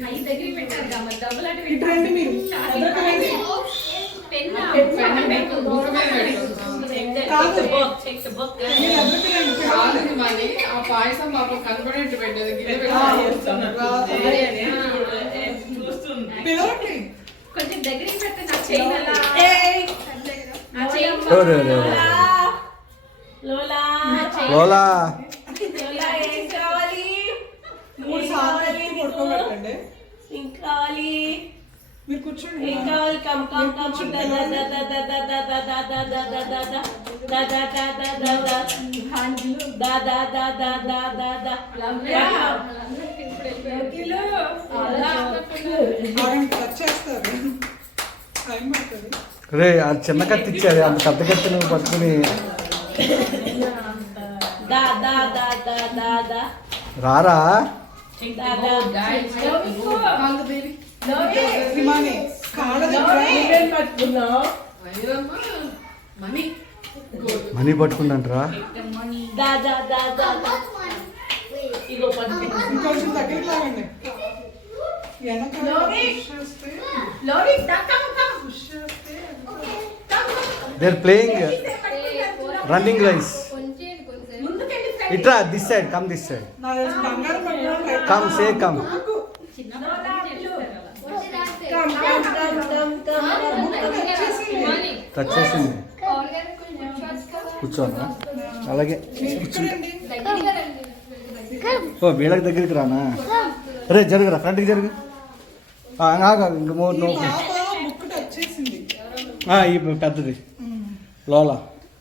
ఇటు పాయసం మాకు కనపడేట్టు పెట్టేది కొంచెం దగ్గరికి పెట్టి నా చేయాలా లోలా లోలా ఇంకా రే ఆ చిన్న కత్తి ఇచ్చారు అంత పెద్ద కత్తి నువ్వు పట్టుకుని రారా Take the gold, guys. Love it, go. Call the baby. Love it. Rimane. కాళ్ళ దగ్గర పట్టుకున్నావు మనీ మనీ పట్టుకుంటాంట్రా దాదా దాదా ఇగో కొంచెం దగ్గరికి లాగండి They're playing running race. ఇట్రా this side come this side come say come touch చేసింది కూర్చోనా? అలాగే. ఓ వీళ్ళకి దగ్గరికి రానా? రే జరుగురా ఫ్రంట్కి జరుగు. ఇంక మోర్ నో ఈ పెద్దది. లోలా.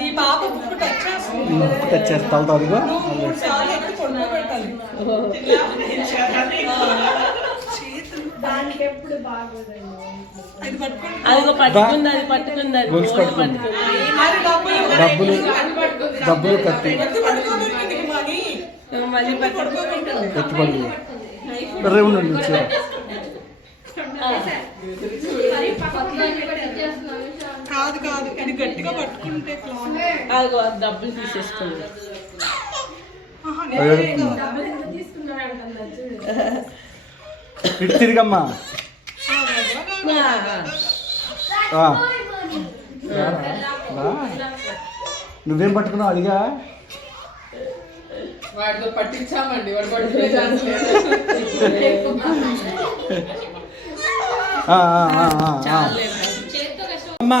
ఈ పాప బుక్ టచ్ చేస్తుంది. బుక్ అది పట్టుకుంది అది పట్టుకుంది అది డబ్బులు డబ్బులు కట్టి. పెట్టుబడి రేవు నుండి వచ్చారు గట్టిగా పట్టుకుంటే డబ్బులు నువ్వేం పట్టుకున్నావు? అడిగా. పట్టించామండి. అమ్మా.